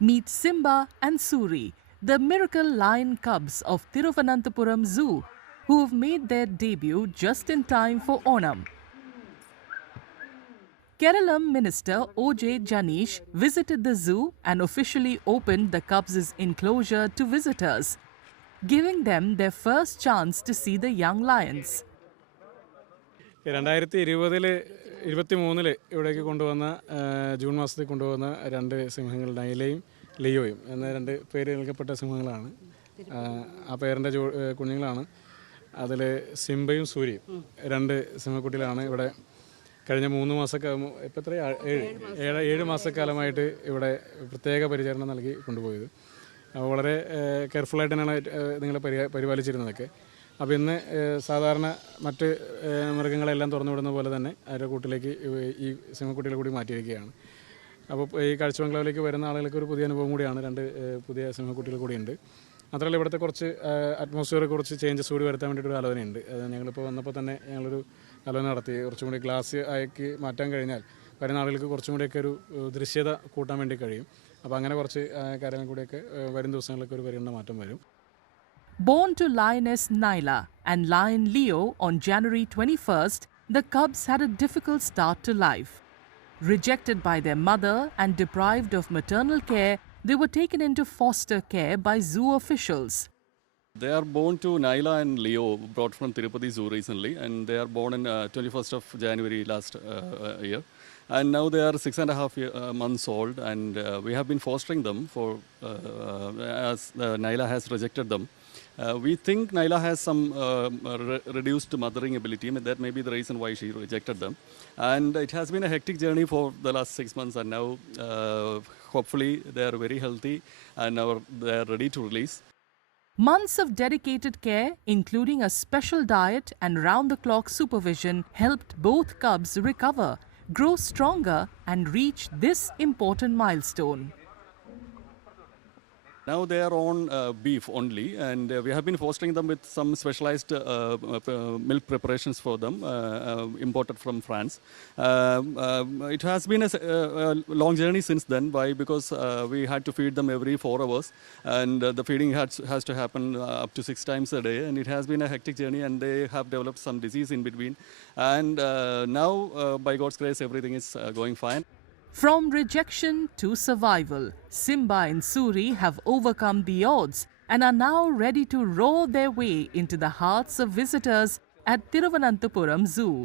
Meet Simba and Suri, the miracle lion cubs of Thiruvananthapuram Zoo, who have made their debut just in time for Onam. Keralam Minister O.J. Janish visited the zoo and officially opened the cubs' enclosure to visitors, giving them their first chance to see the young lions. 2023 ഇവിടേക്ക് കൊണ്ടുവന്ന ജൂൺ മാസത്തിൽ കൊണ്ടുവന്ന രണ്ട് സിംഹങ്ങൾ നൈലയും ലിയോയും എന്ന രണ്ട് പേര് നൽകപ്പെട്ട സിംഹങ്ങളാണ്. ആ പേരിൻ്റെ കുഞ്ഞുങ്ങളാണ്. അതിൽ സിംബയും സൂര്യയും രണ്ട് സിംഹക്കുട്ടികളാണ് ഇവിടെ കഴിഞ്ഞ 3 മാസക്കാലം ഇപ്പം എത്ര 7 മാസക്കാലമായിട്ട് ഇവിടെ പ്രത്യേക പരിചരണം നൽകി കൊണ്ടുപോയത്. വളരെ കെയർഫുള്ളായിട്ട് തന്നെയാണ് നിങ്ങളെ പരിപാലിച്ചിരുന്നതൊക്കെ. അപ്പോൾ ഇന്ന് സാധാരണ മറ്റ് മൃഗങ്ങളെല്ലാം തുറന്നു വിടുന്ന പോലെ തന്നെ അവരുടെ കൂട്ടിലേക്ക് ഈ സിംഹക്കുട്ടികളെ കൂടി മാറ്റിയിരിക്കുകയാണ്. അപ്പോൾ ഈ കാഴ്ചബംഗ്ലാവിലേക്ക് വരുന്ന ആളുകൾക്ക് ഒരു പുതിയ അനുഭവം കൂടിയാണ്. രണ്ട് പുതിയ സിംഹക്കുട്ടികൾ കൂടിയുണ്ട്. മാത്രമല്ല ഇവിടുത്തെ കുറച്ച് അറ്റ്മോസ്ഫിയർ കുറച്ച് ചേഞ്ചസ് കൂടി വരുത്താൻ വേണ്ടിയിട്ടൊരു ആലോചനയുണ്ട്. ഞങ്ങളിപ്പോൾ വന്നപ്പോൾ തന്നെ ഞങ്ങളൊരു ആലോചന നടത്തി. കുറച്ചും കൂടി ഗ്ലാസ് ആക്കി മാറ്റാൻ കഴിഞ്ഞാൽ വരുന്ന ആളുകൾക്ക് കുറച്ചും കൂടിയൊക്കെ ഒരു ദൃശ്യത കൂട്ടാൻ വേണ്ടി കഴിയും. അപ്പോൾ അങ്ങനെ കുറച്ച് കാര്യങ്ങൾ കൂടിയൊക്കെ വരും ദിവസങ്ങളിലൊക്കെ ഒരു വരുന്ന മാറ്റം വരും. Born to lioness Naila and lion Leo on January 21st, the cubs had a difficult start to life. Rejected by their mother and deprived of maternal care, they were taken into foster care by zoo officials. They are born to Naila and Leo, brought from Tirupati Zoo recently, and they are born on 21st of January last year. And now they are 6.5 months old, and we have been fostering them for as Naila has rejected them. We think Naila has some reduced mothering ability. That may be the reason why she rejected them. And it has been a hectic journey for the last 6 months, and now hopefully they are very healthy and now they are ready to release. Months of dedicated care, including a special diet and round-the-clock supervision, helped both cubs recover, grow stronger and reach this important milestone. Now they are on beef only, and we have been fostering them with some specialized milk preparations for them, imported from France. It has been a long journey since then. Why? Because we had to feed them every 4 hours, and the feeding has to happen up to 6 times a day, and it has been a hectic journey, and they have developed some disease in between. And now, by God's grace, everything is going fine. From rejection to survival, Simba and Suri have overcome the odds and are now ready to roar their way into the hearts of visitors at Thiruvananthapuram Zoo.